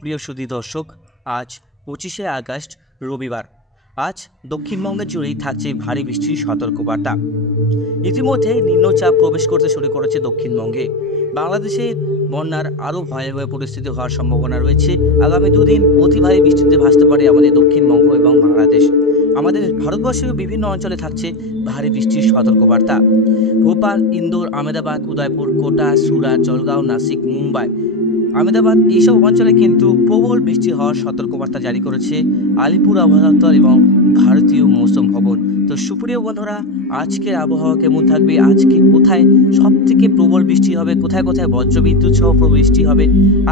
প্রিয় সুধী দর্শক, আজ 25শে আগস্ট রবিবার। আজ দক্ষিণবঙ্গের জুড়েই থাকছে ভারী বৃষ্টির সতর্কবার্তা। ইতিমধ্যে নিম্নচাপ প্রবেশ করতে শুরু করেছে দক্ষিণবঙ্গে। বাংলাদেশে বন্যার আরও ভয়াবহ পরিস্থিতি হওয়ার সম্ভাবনা রয়েছে। আগামী দুদিন অতি ভারী বৃষ্টিতে ভাসতে পারে আমাদের দক্ষিণবঙ্গ এবং বাংলাদেশ। আমাদের ভারতবর্ষের বিভিন্ন অঞ্চলে থাকছে ভারী বৃষ্টির সতর্কবার্তা। ভোপাল, ইন্দোর, আহমেদাবাদ, উদয়পুর, কোটা, সুরাট, জলগাঁও, নাসিক, মুম্বাই, আহমেদাবাদ এইসব অঞ্চলে কিন্তু প্রবল বৃষ্টি হওয়ার সতর্কবার্তা জারি করেছে আলিপুর আবহাওয়া দপ্তর এবং ভারতীয় মৌসুম ভবন। তো সুপ্রিয় বন্ধুরা, আজকের আবহাওয়া কেমন থাকবে, আজকে কোথায় সব থেকে প্রবল বৃষ্টি হবে, কোথায় কোথায় বজ্রবিদ্যুৎ সহ বৃষ্টি হবে,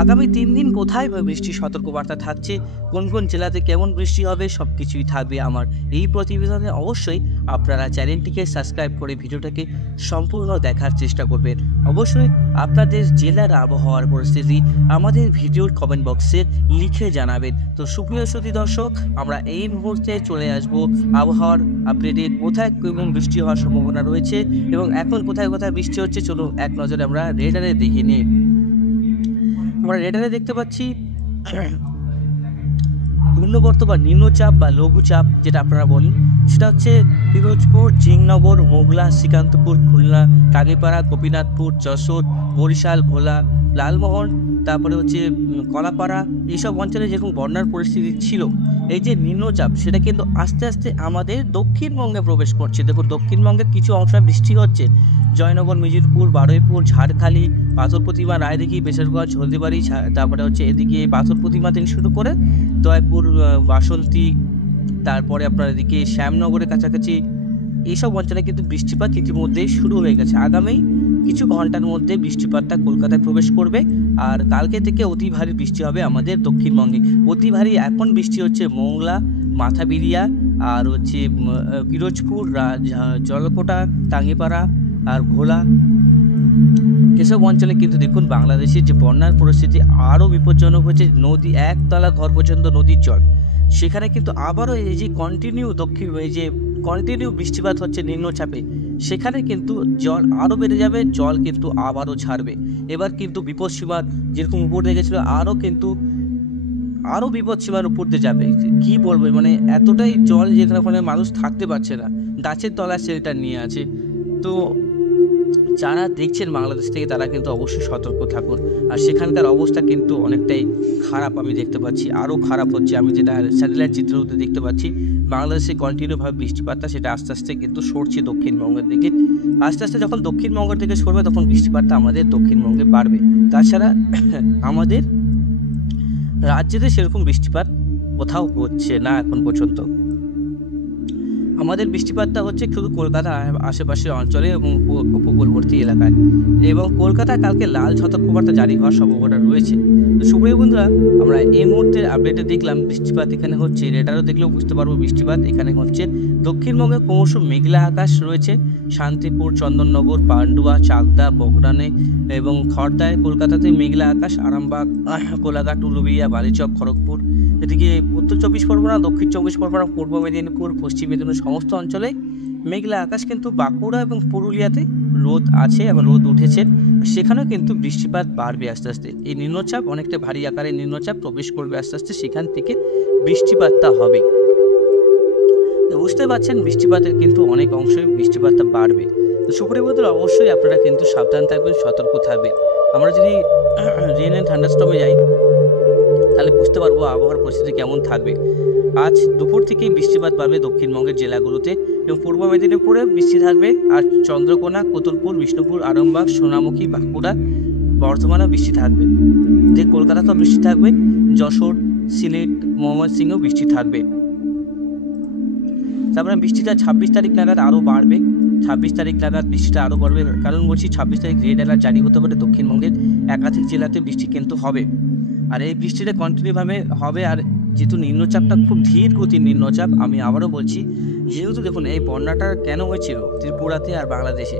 আগামী 3 দিন কোথায় বৃষ্টির সতর্কবার্তা থাকছে, কোন কোন জেলাতে কেমন বৃষ্টি হবে, সব কিছুই থাকবে আমার এই প্রতিবেদনে। অবশ্যই আপনারা চ্যানেলটিকে সাবস্ক্রাইব করে ভিডিওটাকে সম্পূর্ণ দেখার চেষ্টা করবেন। অবশ্যই আপনাদের জেলার আবহাওয়ার পরিস্থিতি আমাদের ভিডিওর কমেন্ট বক্সে লিখে জানাবেন। তো সুপ্রিয় শ্রোতা দর্শক, আমরা এই মুহূর্তে চলে আসব আবহাওয়ার আপডেটে, কোথায় কেমন বৃষ্টি হওয়ার সম্ভাবনা রয়েছে এবং এখন কোথায় কোথায় বৃষ্টি হচ্ছে। চলুন এক নজরে আমরা রেডারে দেখে নিই। আমরা রেডারে দেখতে পাচ্ছি নিম্নবর্ত বা নিম্নচাপ বা লঘুচাপ যেটা আপনারা বলেন, সেটা হচ্ছে পিরোজপুর, জিংনগর, মোগলা, শ্রীকান্তপুর, খুলনা, কাগিপাড়া, গোপীনাথপুর, যশোর, বরিশাল, ভোলা, লালমোহন, তারপরে হচ্ছে কলাপাড়া, এইসব অঞ্চলে যেরকম বন্যার পরিস্থিতি ছিল, এই যে নিম্নচাপ সেটা কিন্তু আস্তে আস্তে আমাদের দক্ষিণবঙ্গে প্রবেশ করছে। দেখুন, দক্ষিণবঙ্গের কিছু অংশে বৃষ্টি হচ্ছে। জয়নগর, মিজিরপুর, বারুইপুর, ঝাড়খালি, পাথর প্রতিমা, রায়দিঘি, বেসরগঞ্জ, হলদিবাড়ি, তারপরে হচ্ছে এদিকে পাথর প্রতিমা থেকে শুরু করে দয়পুর, বাসন্তী, তারপরে আপনার এদিকে শ্যামনগরের কাছাকাছি এইসব অঞ্চলে কিন্তু বৃষ্টিপাত ইতিমধ্যেই শুরু হয়ে গেছে। আগামী কিছু ঘন্টার মধ্যে বৃষ্টিপাতটা কলকাতায় প্রবেশ করবে, আর কালকে থেকে অতি ভারী বৃষ্টি হবে আমাদের দক্ষিণবঙ্গে। অতি ভারী এখন বৃষ্টি হচ্ছে মোংলা, মাথাবিরিয়া, আর হচ্ছে পিরোজপুর, জলকোটা, টাঙ্গিপাড়া আর ভোলা, এসব অঞ্চলে কিন্তু দেখুন বাংলাদেশের যে বন্যার পরিস্থিতি আরও বিপজ্জনক হচ্ছে। নদী একতলা ঘর পর্যন্ত নদীর জল, সেখানে কিন্তু আবারও এই যে কন্টিনিউ বৃষ্টিপাত হচ্ছে নিম্নচাপে, সেখানে কিন্তু জল আরও বেড়ে যাবে, জল কিন্তু আবারও ছাড়বে। এবার কিন্তু বিপদসীমার যেরকম উপর দিয়ে গেছিলো আরও বিপদসীমার উপর দিয়ে যাবে। কি বলবো, মানে এতটাই জল যেখানে মানুষ থাকতে পারছে না, গাছের তলায় শেল্টার নিয়ে আছে। তো যারা দেখছেন বাংলাদেশ থেকে তারা কিন্তু অবশ্যই সতর্ক থাকুন। আর সেখানকার অবস্থা কিন্তু অনেকটাই খারাপ আমি দেখতে পাচ্ছি, আরও খারাপ হচ্ছে। আমি যেটা স্যাটেলাইট চিত্রতে দেখতে পাচ্ছি, বাংলাদেশে কন্টিনিউভাবে বৃষ্টিপাতটা সেটা আস্তে আস্তে কিন্তু সরছে দক্ষিণবঙ্গের দিকে। আস্তে আস্তে যখন দক্ষিণবঙ্গের দিকে সরবে তখন বৃষ্টিপাতটা আমাদের দক্ষিণবঙ্গে বাড়বে। তাছাড়া আমাদের রাজ্যেতে সেরকম বৃষ্টিপাত কোথাও হচ্ছে না এখন পর্যন্ত। আমাদের বৃষ্টিপাতটা হচ্ছে শুধু কলকাতা আশেপাশের অঞ্চলে এবং উপকূলবর্তী এলাকায়, এবং কলকাতায় কালকে লাল সতর্কবার্তা জারি হওয়ার সম্ভাবনা রয়েছে। তো সুপ্রিয় বন্ধুরা, আমরা এই মুহূর্তের আপডেটে দেখলাম বৃষ্টিপাত এখানে হচ্ছে, রেডারও দেখলেও বুঝতে পারবো বৃষ্টিপাত এখানে হচ্ছে। দক্ষিণবঙ্গে ক্রমশ মেঘলা আকাশ রয়েছে। শান্তিপুর, চন্দননগর, পান্ডুয়া, চাকদা, বগরানে এবং খড়দায় কলকাতাতে মেঘলা আকাশ। আরামবাগ, কোলাঘাট, উলুবেড়িয়া, বালিচক, খড়গপুর, এদিকে উত্তর 24 পরগনা, দক্ষিণ 24 পরগনা, পূর্ব মেদিনীপুর, পশ্চিম মেদিনীপুর সমস্ত অঞ্চলে মেঘলা আকাশ। কিন্তু বাঁকুড়া এবং পুরুলিয়াতে রোদ আছে এবং রোদ উঠেছে, সেখানেও কিন্তু বৃষ্টিপাত বাড়বে আস্তে আস্তে। এই নিম্নচাপ অনেকটা ভারী আকারের নিম্নচাপ প্রবেশ করবে আস্তে আস্তে, সেখান থেকে বৃষ্টিপাতটা হবে। বুঝতে পারছেন, বৃষ্টিপাতের কিন্তু অনেক অংশে বৃষ্টিপাতটা বাড়বে। তো সুপ্রিয় বন্ধুরা, অবশ্যই আপনারা কিন্তু সাবধান থাকবেন, সতর্ক থাকবেন। আমরা যদি রেন অ্যান্ড থান্ডারস্টর্মে যাই তাহলে বুঝতে পারবো আবহাওয়ার পরিস্থিতি কেমন থাকবে। আজ দুপুর থেকেই বৃষ্টিপাত বাড়বে দক্ষিণবঙ্গের জেলাগুলোতে, এবং পূর্ব মেদিনীপুরে বৃষ্টি থাকবে। আর চন্দ্রকোনা, কোতুলপুর, বিষ্ণুপুর, আরামবাগ, সোনামুখী, বাঁকুড়া, বর্ধমানেও বৃষ্টি থাকবে। যে কলকাতাতেও বৃষ্টি থাকবে। যশোর, সিলেট, ময়মনসিংহেও বৃষ্টি থাকবে। তারপরে বৃষ্টিটা 26 তারিখ নাগাদ আরও বাড়বে। 26 তারিখ নাগাদ বৃষ্টিটা আরও বাড়বে, কারণ বলছি 26 তারিখ রেড অ্যালার্ট জারি হতে পারে দক্ষিণবঙ্গের একাধিক জেলাতে বৃষ্টি কিন্তু হবে। আর এই বৃষ্টিটা কন্টিনিউভাবে হবে। আর যেহেতু নিম্নচাপটা খুব ধীর গতির নিম্নচাপ, আমি আবারও বলছি, যেহেতু দেখুন এই বন্যাটা কেন হয়েছিল ত্রিপুরাতে আর বাংলাদেশে,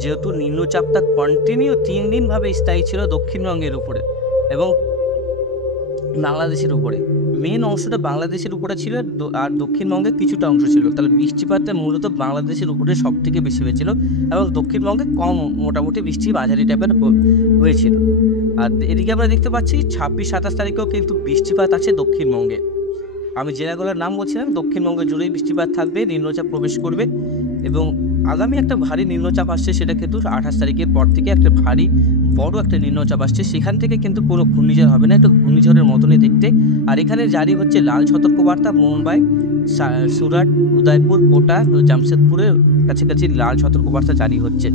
যেহেতু নিম্নচাপটা কন্টিনিউ 3 দিনভাবে স্থায়ী ছিল দক্ষিণবঙ্গের উপরে এবং বাংলাদেশের উপরে। মেন অংশটা বাংলাদেশের উপরে ছিল আর দক্ষিণবঙ্গে কিছুটা অংশ ছিল। তাহলে বৃষ্টিপাতটা মূলত বাংলাদেশের উপরে সব থেকে বেশি হয়েছিল এবং দক্ষিণবঙ্গে কম, মোটামুটি বৃষ্টি মাঝারি টাইপের হয়েছিল। আর এদিকে আমরা দেখতে পাচ্ছি 26-27 তারিখেও কিন্তু বৃষ্টিপাত আছে দক্ষিণবঙ্গে। আমি জেলাগুলোর নাম বলছিলাম, দক্ষিণবঙ্গে জুড়েই বৃষ্টিপাত থাকবে, নিম্নচাপ প্রবেশ করবে এবং আগামী একটা ভারী নিম্নচাপ আসছে, সেটা কিন্তু 28 তারিখের পর থেকে একটা ভারী বড় একটা নিম্নচাপ আসছে। সেখান থেকে কিন্তু কোনো ঘূর্ণিঝড় হবে না, একটু ঘূর্ণিঝড়ের মতনই দেখতে। আর এখানে জারি হচ্ছে লাল সতর্কবার্তা, মুম্বাই, সুরাট, উদয়পুর, কোটা, জামশেদপুরের কাছাকাছি লাল সতর্কবার্তা জারি হচ্ছে।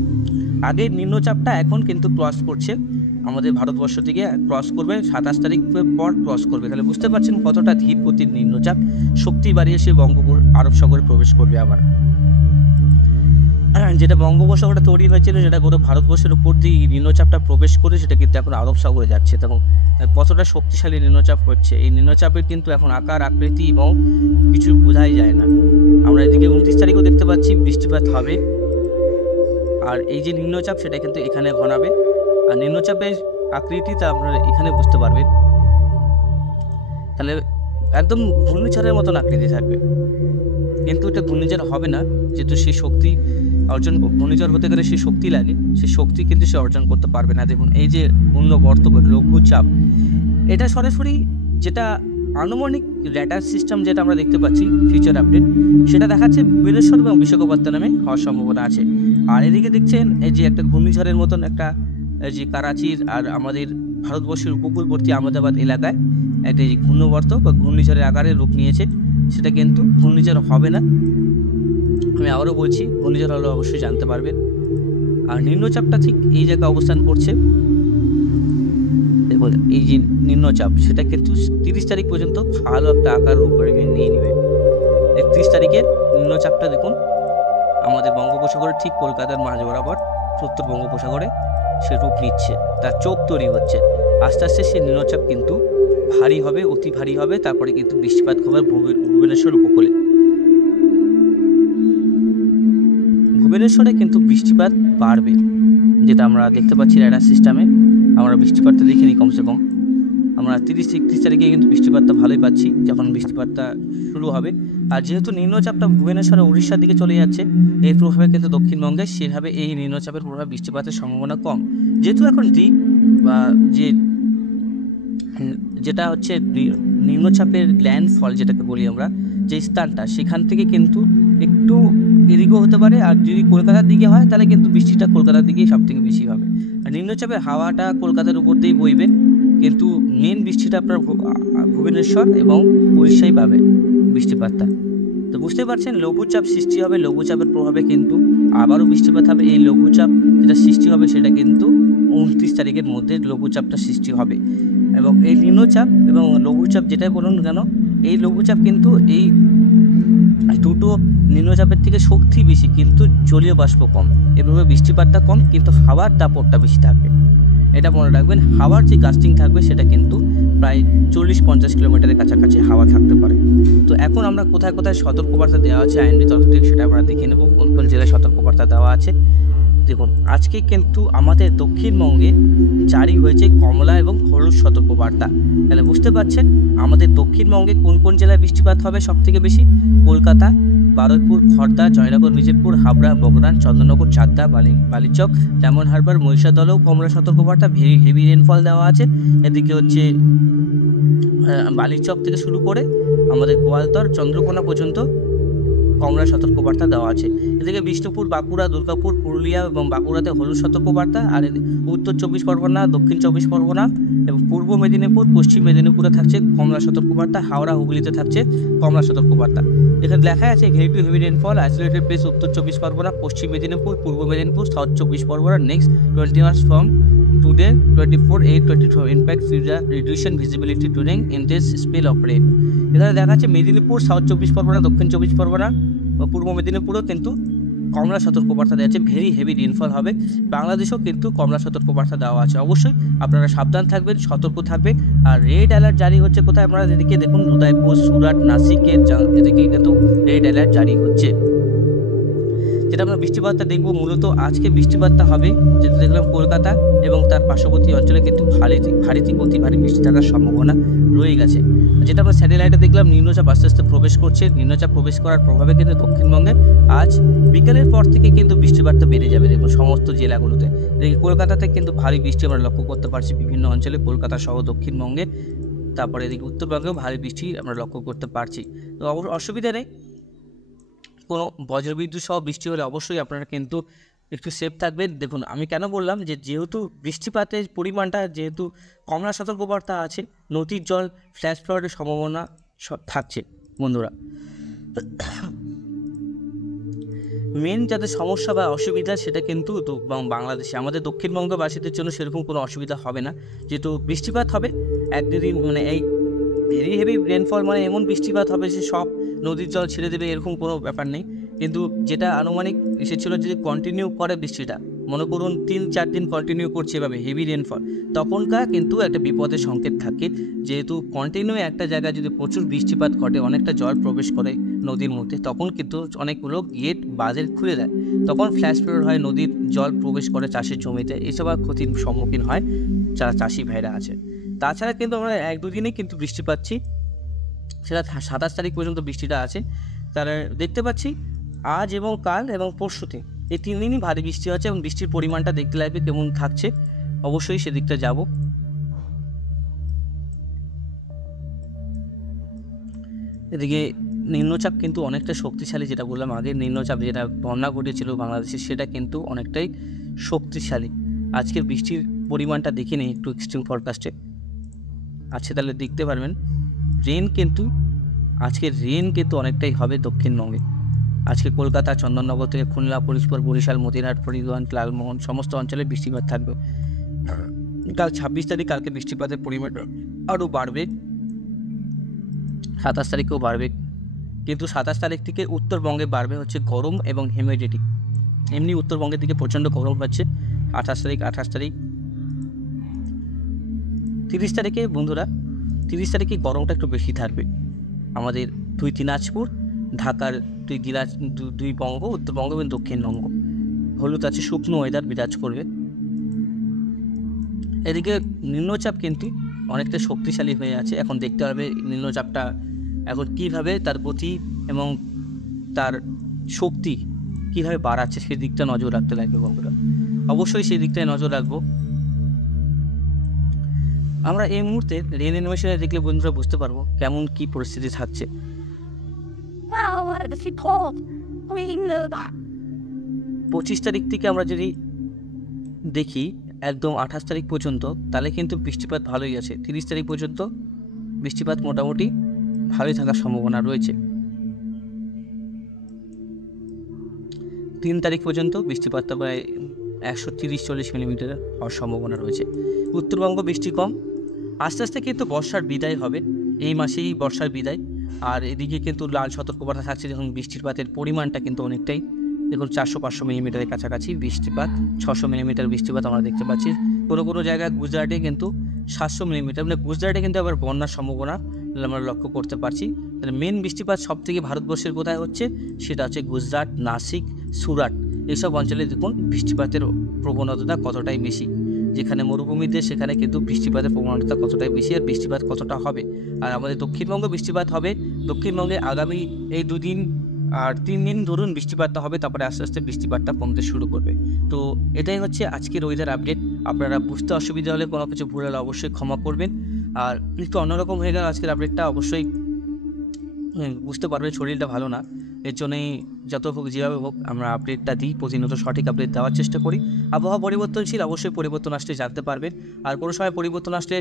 আগে নিম্নচাপটা এখন কিন্তু ক্রস করছে, আমাদের ভারতবর্ষ থেকে ক্রস করবে 27 তারিখ পর ক্রস করবে। তাহলে বুঝতে পারছেন কতটা ধীর গতির নিম্নচাপ শক্তি বাড়িয়ে সে আরব সাগরে প্রবেশ করবে। আবার যেটা বঙ্গোপসাগরে তৈরি হয়েছিল, যেটা গোটা ভারতবর্ষের উপর দিয়ে নিম্নচাপটা প্রবেশ করে, সেটা কিন্তু এখন আরব সাগরে যাচ্ছে। তখন কতটা শক্তিশালী নিম্নচাপ হচ্ছে, এই নিম্নচাপের কিন্তু এখন আকার আকৃতি এবং কিছু বোঝাই যায় না। আমরা এদিকে 29 তারিখও দেখতে পাচ্ছি বৃষ্টিপাত হবে। আর এই যে নিম্নচাপ, সেটা কিন্তু এখানে ঘনাবে। আর নিম্নচাপের আকৃতিটা আপনারা এখানে বুঝতে পারবেন। তাহলে একদম ঘূর্ণিঝড়ের মতন আকৃতি থাকবে, কিন্তু এটা ঘূর্ণিঝড় হবে না, যেহেতু সেই শক্তি অর্জন, ঘূর্ণিঝড় হতে গেলে সেই শক্তি লাগে, সেই শক্তি কিন্তু সে অর্জন করতে পারবে না। দেখুন এই যে ঘূর্ণবর্ত লঘুচাপ, এটা সরাসরি যেটা আনুমানিক রেডার সিস্টেম যেটা আমরা দেখতে পাচ্ছি ফিউচার আপডেট, সেটা দেখাচ্ছে ভুবনেশ্বর এবং বিশাখাপত্তনমে হওয়ার সম্ভাবনা আছে। আর এদিকে দেখছেন এই যে একটা ঘূর্ণিঝড়ের মতন একটা, যে করাচির আর আমাদের ভারতবর্ষের উপকূলবর্তী আহমেদাবাদ এলাকায় একটা যে ঘূর্ণবর্ত বা ঘূর্ণিঝড়ের আকারে রূপ নিয়েছে, সেটা কিন্তু ঘূর্ণিঝড় হবে না। আমি আবারও বলছি, ঘূর্ণিঝড় হলে অবশ্যই জানতে পারবেন। আর নিম্নচাপটা ঠিক এই জায়গায় অবস্থান করছে। দেখুন এই যে নিম্নচাপ, সেটা কিন্তু 30 তারিখ পর্যন্ত ভালো একটা আকার রূপ নিয়ে নেবে। 31 তারিখে নিম্নচাপটা দেখুন আমাদের বঙ্গোপসাগরে ঠিক কলকাতার মাঝ বরাবর উত্তর বঙ্গোপসাগরে সে রূপ নিচ্ছে, তার চোখ তৈরি হচ্ছে। আস্তে আস্তে সে নিম্নচাপ কিন্তু ভারী হবে, অতি ভারী হবে। তারপরে কিন্তু বৃষ্টিপাত হবে ভুবনেশ্বর উপকূলে। ভুবনেশ্বরে কিন্তু বৃষ্টিপাত বাড়বে, যেটা আমরা দেখতে পাচ্ছি রেডার সিস্টেমে। আমরা বৃষ্টিপাতটা দেখিনি, কমসে কম আমরা 30-31 তারিখে কিন্তু বৃষ্টিপাতটা ভালোই পাচ্ছি, যখন বৃষ্টিপাতটা শুরু হবে। আর যেহেতু নিম্নচাপটা ভুবনেশ্বরে উড়িষ্যার দিকে চলে যাচ্ছে, এর প্রভাবে কিন্তু দক্ষিণবঙ্গে সেভাবে এই নিম্নচাপের প্রভাবে বৃষ্টিপাতের সম্ভাবনা কম। যেহেতু এখন দিক বা যেটা হচ্ছে নিম্নচাপের ল্যান্ডফল যেটাকে বলি আমরা, যে স্থানটা, সেখান থেকে কিন্তু একটু এদিকেও হতে পারে। আর যদি কলকাতার দিকে হয়, তাহলে কিন্তু বৃষ্টিটা কলকাতার দিকেই সব থেকে বেশি হবে। আর নিম্নচাপের হাওয়াটা কলকাতার উপর দিয়েই বইবে, কিন্তু মেন বৃষ্টিটা আপনার ভুবনেশ্বর এবং উড়িষ্যায় পাবে বৃষ্টিপাতটা। তো বুঝতে পারছেন লঘুচাপ সৃষ্টি হবে, লঘুচাপের প্রভাবে কিন্তু আবারও বৃষ্টিপাত হবে। এই লঘুচাপ যেটা সৃষ্টি হবে, সেটা কিন্তু 29 তারিখের মধ্যে লঘুচাপটা সৃষ্টি হবে। এবং এই নিম্নচাপ এবং লঘুচাপ যেটাই বলুন কেন, এই লঘুচাপ কিন্তু এই দুটো নিম্নচাপের থেকে শক্তি বেশি, কিন্তু জলীয় বাষ্প কম। এভাবে বৃষ্টিপাতটা কম, কিন্তু হাওয়ার দাপটটা বেশি থাকবে। এটা মনে রাখবেন, হাওয়ার যে গাস্টিং থাকবে, সেটা কিন্তু প্রায় 40-50 কিলোমিটারের কাছাকাছি হাওয়া থাকতে পারে। তো এখন আমরা কোথায় কোথায় সতর্কবার্তা দেওয়া আছে আইনডি তরফ থেকে, সেটা আমরা দেখে নেব কোন কোন জেলায় সতর্কবার্তা দেওয়া আছে। দেখুন আজকে কিন্তু আমাদের দক্ষিণবঙ্গে জারি হয়েছে কমলা এবং হলুদ সতর্কবার্তা। তাহলে বুঝতে পারছেন আমাদের দক্ষিণবঙ্গে কোন কোন জেলায় বৃষ্টিপাত হবে সবথেকে বেশি। কলকাতা, বারুইপুর, খড়দা, জয়নগর, বিজেপুর, হাবড়া, বগুড়া, চন্দননগর, চাকদা, বালিচক, ডায়মন্ড হারবার, মহিষাদলেও কমলা সতর্কবার্তা, হেভি রেনফল দেওয়া আছে। এদিকে হচ্ছে বালিচক থেকে শুরু করে আমাদের গোয়ালতর, চন্দ্রকোনা পর্যন্ত কমলা সতর্কবার্তা দেওয়া আছে। এদিকে বিষ্ণুপুর, বাঁকুড়া, দুর্গাপুর, পুরুলিয়া এবং বাঁকুড়াতে হলুদ সতর্কবার্তা। আর উত্তর 24 পরগনা, দক্ষিণ 24 পরগনা এবং পূর্ব মেদিনীপুর, পশ্চিম মেদিনীপুরে থাকছে কমলা সতর্কবার্তা। হাওড়া, হুগলিতে থাকছে কমলা সতর্কবার্তা। এখানে লেখা আছে হেভি রেনফল আইসোলেটেড প্লেস উত্তর 24 পরগনা, পশ্চিম মেদিনীপুর, পূর্ব Medinipur, south 24 Pargana next 20 hours from today 24/8/22 impact reduction visibility during intense spell of rain। এখানে দেখা যাচ্ছে মেদিনীপুর, সাউথ 24 পরগনা, দক্ষিণ 24 পরগনা ও পূর্ব মেদিনীপুরেও কিন্তু কমলা সতর্কবার্তা দেওয়া আছে, হেভি রেনফল হবে। বাংলাদেশেও কিন্তু কমলা সতর্কবার্তা দেওয়া আছে। অবশ্যই আপনারা সাবধান থাকবেন, সতর্ক থাকবেন। আর রেড অ্যালার্ট জারি হচ্ছে কোথায়, আপনারা এদিকে দেখুন উদয়পুর, সুরাট, নাসিকের এদিকে কিন্তু রেড অ্যালার্ট জারি হচ্ছে। যেটা আমরা বৃষ্টিপাতটা দেখবো মূলত আজকে বৃষ্টিপাতটা হবে, যেটা দেখলাম কলকাতা এবং তার পার্শ্ববর্তী অঞ্চলে কিন্তু ভারী থেকে অতি ভারী বৃষ্টি থাকার সম্ভাবনা রয়ে গেছে। যেটা আমরা স্যাটেলাইটে দেখলাম নিম্নচাপ আস্তে আস্তে প্রবেশ করছে, নিম্নচাপ প্রবেশ করার প্রভাবে কিন্তু দক্ষিণবঙ্গে আজ বিকেলের পর থেকে কিন্তু বৃষ্টিপাতটা বেড়ে যাবে দেখুন সমস্ত জেলাগুলোতে। কলকাতাতে কিন্তু ভারী বৃষ্টি আমরা লক্ষ্য করতে পারছি বিভিন্ন অঞ্চলে, কলকাতা সহ দক্ষিণবঙ্গে, তারপরে এদিকে উত্তরবঙ্গেও ভারী বৃষ্টি আমরা লক্ষ্য করতে পারছি। তো অসুবিধা নেই, কোনো বজ্রবিদ্যুৎ সহ বৃষ্টি হলে অবশ্যই আপনারা কিন্তু একটু সেফ থাকবেন। দেখুন আমি কেন বললাম যে যেহেতু বৃষ্টিপাতের পরিমাণটা যেহেতু কমলা সতর্কবার্তা আছে, নদীর জল ফ্ল্যাশ ফ্লাডের সম্ভাবনা থাকছে বন্ধুরা। মেন যাদের সমস্যা বা অসুবিধা সেটা কিন্তু বাংলাদেশে, আমাদের দক্ষিণবঙ্গবাসীদের জন্য সেরকম কোনো অসুবিধা হবে না, যেহেতু বৃষ্টিপাত হবে এক দুদিন, মানে এই ভেরি হেভি রেনফল মানে এমন বৃষ্টিপাত হবে যে সব নদীর জল ছেড়ে দেবে এরকম কোনো ব্যাপার নেই। কিন্তু যেটা আনুমানিক এসেছিলো যদি কন্টিনিউ করে বৃষ্টিটা, মনে করুন 3-4 দিন কন্টিনিউ করছে এভাবে হেভি রেনফল, তখনকার কিন্তু একটা বিপদের সংকেত থাকে। যেহেতু কন্টিনিউ একটা জায়গায় যদি প্রচুর বৃষ্টিপাত ঘটে, অনেকটা জল প্রবেশ করে নদীর মধ্যে, তখন কিন্তু অনেকগুলো গেট বাজের খুলে দেয়, তখন ফ্ল্যাশ ফ্লাড হয়, নদীর জল প্রবেশ করে চাষের জমিতে, এসব আর ক্ষতির সম্মুখীন হয় যারা চাষি ভাইরা আছে। তাছাড়া কিন্তু আমরা 1-2 দিনেই কিন্তু বৃষ্টি পাচ্ছি, সেটা 27 তারিখ পর্যন্ত বৃষ্টিটা আছে। তারা দেখতে পাচ্ছি আজ এবং কাল এবং পরশুতে এই 3 দিনই ভারী বৃষ্টি হচ্ছে এবং বৃষ্টির পরিমাণটা দেখতে লাগবে কেমন থাকছে, অবশ্যই সেদিকটা যাব। এদিকে নিম্নচাপ কিন্তু অনেকটা শক্তিশালী, যেটা বললাম আগে, নিম্নচাপ যেটা বন্যা ঘটেছিল বাংলাদেশে সেটা কিন্তু অনেকটাই শক্তিশালী। আজকের বৃষ্টির পরিমাণটা দেখে নিই একটু এক্সট্রিম ফরকাস্টে আছে, তাহলে দেখতে পারবেন আজকের রেন কিন্তু অনেকটাই হবে দক্ষিণবঙ্গে। আজকে কলকাতা, চন্দননগর থেকে খুলনা, ফরিদপুর, বরিশাল, মতিহাট, ফরিদগঞ্জ, লালমোহন সমস্ত অঞ্চলে বৃষ্টিপাত থাকবে। কাল 26 তারিখ, কালকে বৃষ্টিপাতের পরিমাণ আরও বাড়বে, 27 তারিখেও বাড়বে। কিন্তু 27 তারিখ থেকে উত্তরবঙ্গে বাড়বে হচ্ছে গরম এবং হিউমিডিটি। এমনি উত্তরবঙ্গের দিকে প্রচণ্ড গরম হচ্ছে 28 তারিখ, 30 তারিখে বন্ধুরা, 30 তারিখে গরমটা একটু বেশি থাকবে আমাদের দুই দিনাজপুর, ঢাকার দুই বঙ্গ, উত্তরবঙ্গ এবং দক্ষিণবঙ্গ। হলুদ আছে, শুকনো ওয়েদার বিরাজ করবে। এদিকে নিম্নচাপ কিন্তু অনেকটা শক্তিশালী হয়ে আছে, এখন দেখতে হবে নিম্নচাপটা এখন কীভাবে তার গতি এবং তার শক্তি কীভাবে বাড়াচ্ছে, সেই দিকটা নজর রাখতে লাগবে বন্ধুরা, অবশ্যই সেই দিকটায় নজর রাখবো। আমরা এই মুহূর্তে রেন অ্যানিমেশনে দেখলে বন্ধুরা বুঝতে পারবো কেমন কি পরিস্থিতি থাকছে। 25 তারিখ থেকে আমরা যদি দেখি একদম 28 তারিখ পর্যন্ত, তাহলে কিন্তু বৃষ্টিপাত ভালোই আছে। 30 তারিখ পর্যন্ত বৃষ্টিপাত মোটামুটি ভালোই থাকার সম্ভাবনা রয়েছে। 3 তারিখ পর্যন্ত বৃষ্টিপাতটা প্রায় 130-40 মিলিমিটার হওয়ার সম্ভাবনা রয়েছে। উত্তরবঙ্গ বৃষ্টি কম, আস্তে আস্তে কিন্তু বর্ষার বিদায় হবে, এই মাসেই বর্ষার বিদায়। আর এদিকে কিন্তু লাল সতর্কবার্তা থাকছে, যখন বৃষ্টিপাতের পরিমাণটা কিন্তু অনেকটাই, দেখুন 400-500 মিলিমিটারের কাছাকাছি বৃষ্টিপাত, 600 মিলিমিটার বৃষ্টিপাত আমরা দেখতে পাচ্ছি। কোনো জায়গায় গুজরাটে কিন্তু 700 মিলিমিটার, মানে গুজরাটে কিন্তু আবার বন্যার সম্ভাবনা আমরা লক্ষ্য করতে পারছি। তাহলে মেন বৃষ্টিপাত সব থেকে ভারতবর্ষের কোথায় হচ্ছে, সেটা হচ্ছে গুজরাট, নাসিক, সুরাট, এইসব অঞ্চলে দেখুন বৃষ্টিপাতের প্রবণতা কতটাই বেশি। যেখানে মরুভূমিতে সেখানে কিন্তু বৃষ্টিপাতের প্রবণতা কতটাই বেশি, আর বৃষ্টিপাত কতটা হবে। আর আমাদের দক্ষিণবঙ্গে বৃষ্টিপাত হবে, দক্ষিণবঙ্গে আগামী এই 2 দিন আর 3 দিন ধরুন বৃষ্টিপাতটা হবে, তারপরে আস্তে আস্তে বৃষ্টিপাতটা কমতে শুরু করবে। তো এটাই হচ্ছে আজকের ওয়েদার আপডেট। আপনারা বুঝতে অসুবিধা হলে, কোনো কিছু ভুল হলে অবশ্যই ক্ষমা করবেন। আর একটু অন্যরকম হয়ে গেল আজকের আপডেটটা, অবশ্যই বুঝতে পারবেন শরীরটা ভালো না, এর জন্যই যত হোক যেভাবে হোক আমরা আপডেটটা দিই, প্রতিনিয়ত সঠিক আপডেট দেওয়ার চেষ্টা করি। আবহাওয়া পরিবর্তনশীল, অবশ্যই পরিবর্তন আসলে জানতে পারবেন। আর কোনো সময় পরিবর্তন আসলে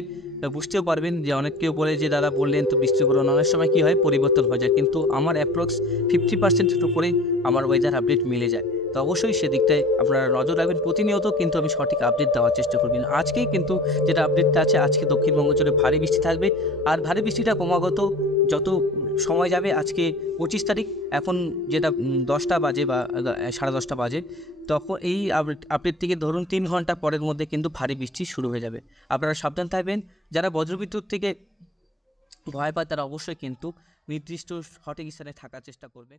বুঝতেও পারবেন যে অনেক কেউ বলে যে দাদা বললেন তো বৃষ্টি হলো না, অনেক সময় কী হয় পরিবর্তন হয়ে যায়, কিন্তু আমার অ্যাপ্রক্স 50% উপরেই আমার ওয়েদার আপডেট মিলে যায়। তো অবশ্যই সেদিকটায় আপনারা নজর রাখবেন, প্রতিনিয়ত কিন্তু আমি সঠিক আপডেট দেওয়ার চেষ্টা করবেন। আজকেই কিন্তু যেটা আপডেটটা আছে, আজকে দক্ষিণবঙ্গ জুড়ে ভারী বৃষ্টি থাকবে, আর ভারী বৃষ্টিটা ক্রমাগত যত সময় যাবে, আজকে 25 তারিখ, এখন যেটা 10টা বাজে বা 10:30 বাজে, তখন এই আপডেট থেকে ধরুন 3 ঘন্টা পরের মধ্যে কিন্তু ভারী বৃষ্টি শুরু হয়ে যাবে। আপনারা সাবধান থাকবেন, যারা বজ্রবিদ্যুৎ থেকে ভয় পায় তারা অবশ্যই কিন্তু নির্দিষ্ট সঠিক স্থানে থাকার চেষ্টা করবে।